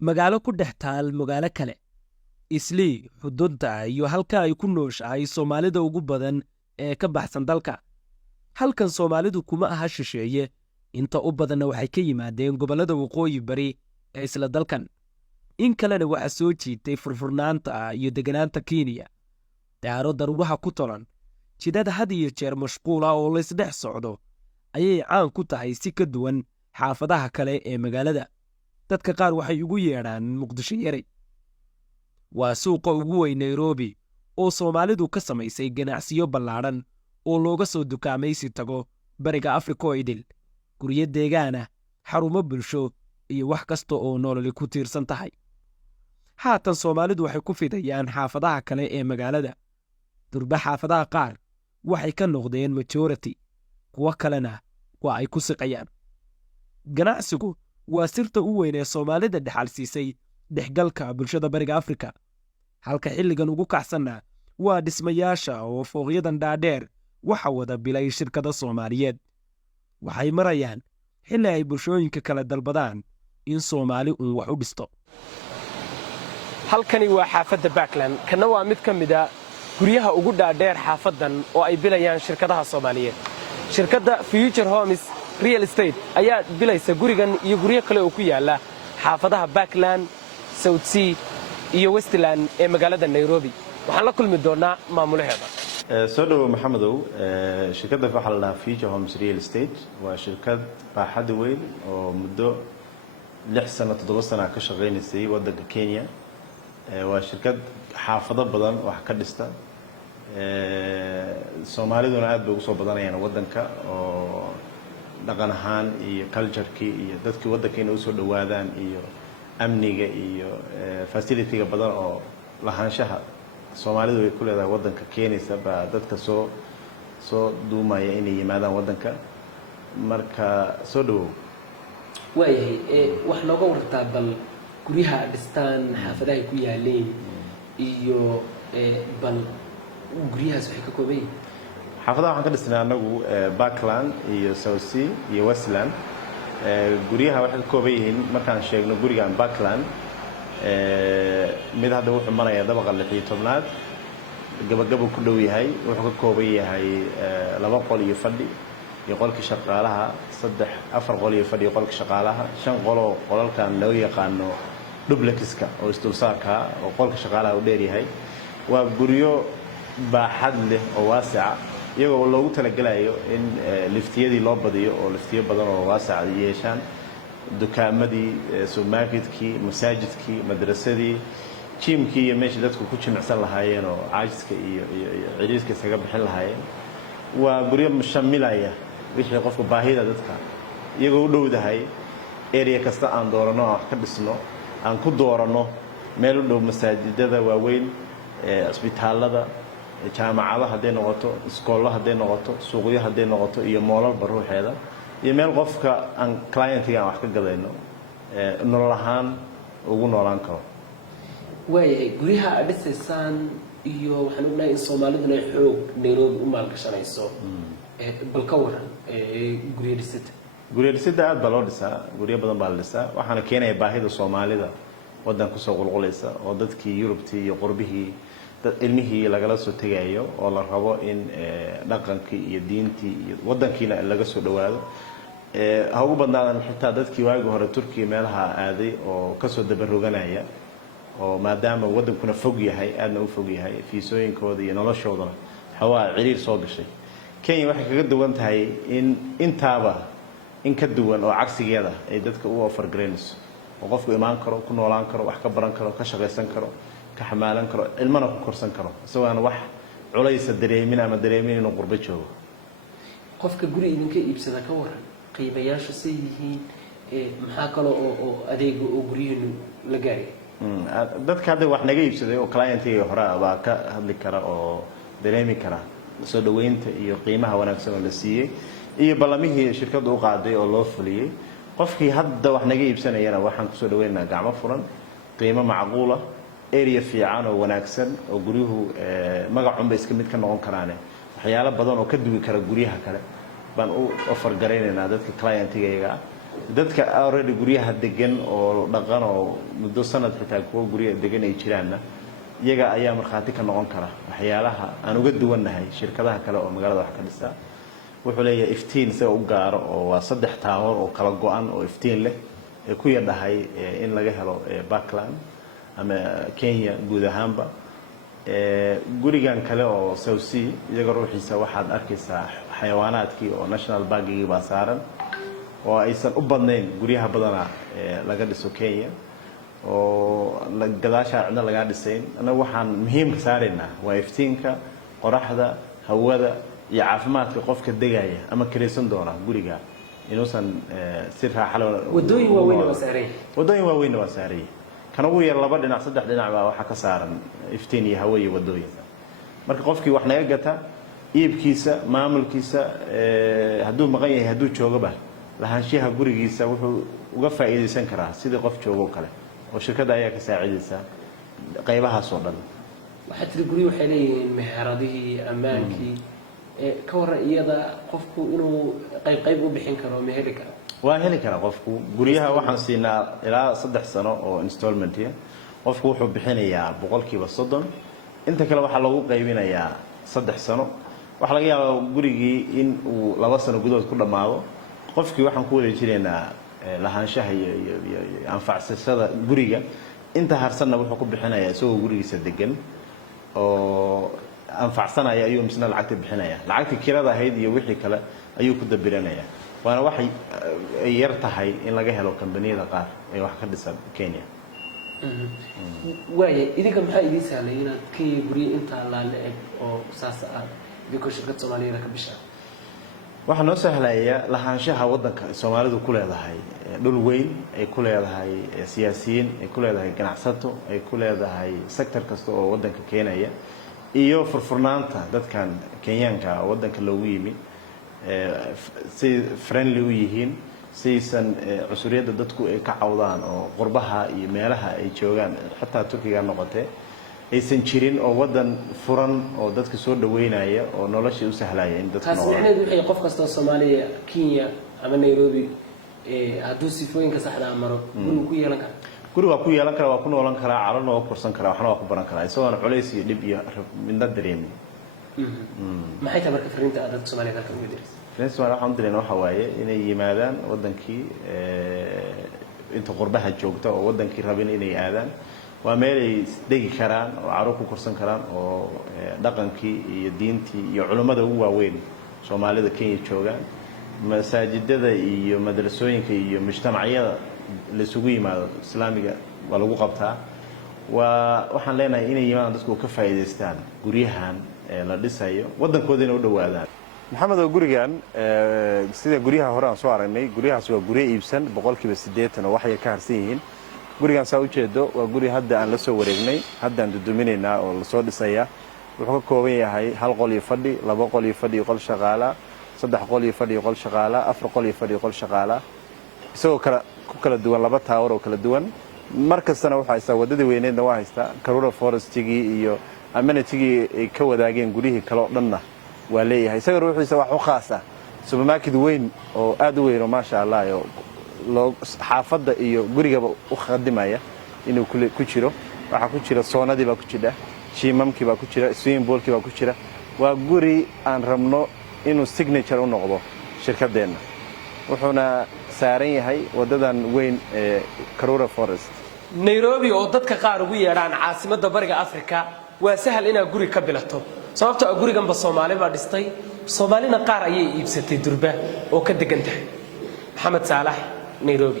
magaalo ku dhex taal magaalo kale islii xudunta iyo halka ay ku nooshahay soomaalida ugu badan ee ka baxsan dalka halkan soomaalidu kuma aha shisheeye inta u badanna waxay ka yimaadeen gobollada waqooyi bari ee isla dalkan in kalena waxaa soo jiitay furfurnaanta iyo deganaanta kenya daaro daruuraha ku tolan jidad had iyo jeer mashquula oo laysdhex socdo ayay caan ku tahay si ka duwan xaafadaha kale ee magaalada dadka qaar waxay ugu yeedhaan muqdisho yaray waa suuqa ugu weyn nairobi oo soomaalidu ka samaysay ganacsiyo ballaadhan oo looga soo dukaamaysi tago bariga afrika oo idil guryo deegaana xarumo bulsho iyo wax kasta oo nololi ku tiirsan tahay haatan soomaalidu waxay ku fidayaan xaafadaha kale ee magaalada durba xaafadaha qaar waxay ka noqdeen majority kuwo kalena waa ay ku siqayaan ganacsigu waa sirta u weyn ee soomaalida dhexalsiisay dhexgalka bulshada bariga afrika halka xilligan ugu kacsanna waa dhismayaasha oo fooqyadan dhaadheer waxa wada bilay shirkada soomaaliyeed waxay marayaan xilli ay bulshooyinka kala dalbadaan in soomaali uun wax u dhisto halkani waa xaafadda Backland kana waa mid ka mid ah guryaha ugu dhaadheer xaafadan oo ay bilayaan shirkadaha Soomaaliyeed shirkadda Future Homes Real Estate ayaa bilaysa gurigan iyo guryo kale oo ku yaala xaafadaha Backland South Sea iyo Westland ee magaalada Nairobi waxaan la kulmi doonaa maamulaheeda soo dhawo maxamedow shirkadda waxa la dhahaa Future Homes Real Estate waa shirkad baaxad weyn oo muddo 6 sano 7 sano ka shaqeynaysay waddanka Kenya waa shirkad xaafado badan wax ka dhista Soomaaliduna aad bay ugu soo badanayaan waddanka oo dhaqan ahaan iyo culture-kii iyo dadkii waddankeena u soo dhawaadaan iyo amniga iyo facility-ga badan oo lahaanshaha Soomaalidu ay ku leedahay waddanka Kenya baa dadka soo duumaya inay yimaadaan waddanka marka soo dhawow waayahay wax nooga wartaa bal guryaha dhistaan xaafadaha ku yaaleen iyo bal guryahaas waxay ka kooban yihiin xaafadaha waxaan ka dhisnay anagu Backland iyo South Sea iyo Westland guryaha waxay ka kooban yihiin markaan sheegno gurigan Backland mid hadda wuxuu marayaa dabaqa 16aad gabagabo ku dhow yahay wuxuu ka kooban yahay 2 qol iyo fadhi iyo qolka shaqaalaha 4 qol iyo fadhi iyo qolka shaqaalaha 5 qol oo qolalkan loo yaqaano duplexka oo isdulsaarka oo qolka shaqaalaha u dheer yahay waa guryo baaxad leh oo waasic iyagoo loogu talagalayo in liftiyadii loo badiyo oo liftiyo badan oo waasic yeeshaan dukaamadii supermarketkii masaajidkii madrasadii jimkii iyo meeshii dadku ku jimicsan lahaayeen oo caajiska iyo ciriiska isaga bixin lahaayeen waa guryo mushamilaya wixii qofka baahida dadka iyagoo u dhowdahay area kasta aan doorano wax ka dhisno aan ku doorano meel u dhow masaajidada waaweyn isbitaalada jaamacadaha hadday noqoto iskoolaha hadday noqoto suuqyo hadday noqoto iyo moolalba ruuxeeda iyo meel qofka aan clientiga wax ka gadayno nolol ahaan ugu noolaan karo waayahay guryaha aad dhisaysaan iyo waxaan ognahay in Soomaaliduna ay xoog Nairobi u maalgashanayso bal ka waran guryo dhisida aad baa loo dhisaa guryo badan baa la dhisaa waxaana keenaya baahida Soomaalida waddanka soo qulqulaysa oo dadkii Yurubtii iyo qurbihii ilmihii lagala soo tagayo oo la rabo in dhaqankii iyo diintii iyo waddankiina laga soo dhawaado ha ugu badnaadaan xitaa dadkii waagi hore Turkiga meelaha aaday oo ka soo dabaroganaya oo maadaama waddankuna fog yahay aadna u fog yahay fiisooyinkooda iyo noloshoodana hawaa ciriir soo gashay Kenya waxay kaga duwan tahay intaaba in ka duwan oo cagsigeeda ay dadka u offer gareynayso oo qofku imaan karo ku noolaan karo wax ka baran karo ka shaqaysan karo ka xamaalan karo ilmana ku korsan karo isagoo wax culaysa dareemin ama dareemin inuu qurbo joogo qofka guri idinka iibsada ka waran qiimayaashu say yihiin maxaa kale oo adeeg oo guriyadu la gaaray dadka hadda wax naga iibsaday oo clientiga hore baa ka hadli kara oo dareemi kara soo dhaweynta iyo qiimaha wanaagsan oo la siiyay iyo ballamihii shirkadu u qaaday oo loo fuliyay qofkii hadda wax naga iibsanayana waxaan ku soo dhaweynaa gacmo furan qiimo macquul ah area fiican oo wanaagsan oo guryuhu magacunba iska mid ka noqon karaan waxyaalo badan oo ka duwi kara guryaha kale baan u offer gareynaynaa dadka clientiga dadka already guryaha degan oo dhaqan oo muddo sanad xitaa kuwa guryaha degan ay jiraanna iyaga ayaa markhaati ka noqon kara waxyaalaha aan uga duwannahay shirkadaha kale oo magaalada wax ka dhisa. wuxuu leeyahay iftiin isaga u gaaro oo waa 3 tower oo kala go'an oo iftiin leh ee ku yadhahay in laga helo Parkland ama Kenya guud ahaanba. gurigan kale oo South Sea iyaga ruuxiisa waxaad arkaysaa xayawaanaadkii oo National Park-gii baa saaran oo aysan u badnayn guryaha badana laga dhiso Kenya oo gadaasha cidna laga dhisayn. anagu waxaan muhiim ka saaraynaa waa iftiinka, qoraxda, hawada iyo caafimaadka qofka degaya ama kireysan doona guriga inuusan si raaxo leh. wadooyin waaweyn waa saaray kan ugu yar 2 dhinac 3 dhinac baa waxa ka saaran iftiin iyo hawo iyo wadooyin. marka qofkii wax naga gata iibkiisa, maamulkiisa, hadduu maqan yahay hadduu joogaba lahaanshaha gurigiisa wuxuu uga faa'iideysan karaa sidii qof joogo kale oo shirkadda ayaa ka saacidaysa qaybahaas oo dhan. waxaa tiri guri waxay leeyihiin meheradihii, ammaankii, ka waran iyada qofku inuu qayb u bixin karo ma heli karo? waa heli kara qofku. guryaha waxaan siinaa ilaa 3 sano oo installment ah. qofku wuxuu bixinayaa 30%. inta kale waxaa lagu qaybinayaa 3 sano. waxa laga yaabaa gurigii in uu 2 sano gudahood ku dhamaado. qofkii waxaan ku wada jireynaa lahaanshaha iyo anfacsashada guriga. inta harsanna wuxuu ku bixinayaa isagoo gurigiisa degan oo anfacsanaya ayuu misna lacagta bixinaya. lacagta kirada ahayd iyo wixii kale ayuu ku dabiranaya. waana waxay yar tahay in laga helo kambaniyada qaar ee wax ka dhisan Kenya. waaya idinka maxaa idin sahlay inaad Kenya guriga inta la leeg oo saas ah idinka shirkad Soomaaliyeed ka bisha? waxaa noo sahlaya lahaanshaha waddanka Soomaalidu ku leedahay dhul weyn, ay ku leedahay siyaasiyiin, ay ku leedahay ganacsato, ay ku leedahay sector kasta oo waddanka Kenya iyo furfurnaanta dadkan Kenyaanka waddanka loogu yimi si friendly u yihiin, saysan cusuriyada dadku ay ka cawdaan oo qurbaha iyo meelaha ay joogaan xataa Turkiga noqotay aysan jirin oo waddan furan oo dadka soo dhaweynaya oo nolosha u sahlaya in dadku noqdaan. taasina wixii qof kasta Soomaaliya, Kenya ama Nairobi hadduu sifooyinka saxda maro guriga ku yeelan kara. guriga waa ku yeelan kara, waa ku noolan karaa, carruurna waa ku korsan karaa, waxna waa ku baran karaa isagoo culays iyo dhib iyo midna dareemin. maxay tahay marka fariinta dadka Soomaaliyeed halkan ugu diraysa? fariinta Soomaaliyeed waxaan diray waxa waaye inay yimaadaan waddankii inta qurbaha joogta oo waddankii rabin inay aadaan. waa meel ay degi karaan oo carruur ku korsan karaan oo dhaqankii iyo diintii iyo culimada ugu waaweyn Soomaalida Kenya joogaan. masaajidada iyo madrasooyinka iyo mujtamacyada la isugu yimaado islaamiga waa lagu qabtaa. waxaan leenahay inay yimaadaan dadku ka faa'iideystaan guryahan la dhisayo waddankoodina u dhawaadaan. maxamed oo gurigan sida guryaha hore aan soo aragnay, guryahaas waa guryo iibsan 80% oo waxay ka harsan yihiin. gurigan saa u jeedo waa guri hadda aan la soo wareegnay, hadda aan duduminaynaa oo la soo dhisaya. wuxuu ka kooban yahay 1 qol iyo fadhi, 2 qol iyo fadhi iyo qol shaqaala, 3 qol iyo fadhi iyo qol shaqaala, 4 qol iyo fadhi iyo qol shaqaala, isagoo kala duwan 2 tower oo kala duwan. markastana waxa haysta wadada weyneedna waa haysta Karura Forest-gii iyo amenity-gii ay ka wadaageen gurihii kale oo dhanna waa leeyahay. isaga ruuxiisa wax u khaas ah supermarket weyn oo aad u weyn oo maasha Allah xaafadda iyo gurigaba u khadimaya inuu ku jiro. waxa ku jira soonadii baa ku jira, shiimamkii baa ku jira, swimming pool-kii baa ku jira. waa guri aan rabno inuu signature u noqdo shirkadeenna. wuxuuna saaran yahay wadadan weyn ee Karura Forest. Nairobi oo dadka qaar ugu yeedhaan caasimadda bariga Afrika waa sahal inaad guri ka bilato. sababtoo ah guriganba Soomaali baa dhistay, Soomaalina qaar ayay iibsatay durba oo ka degan tahay. Maxamed Saalax, Nairobi.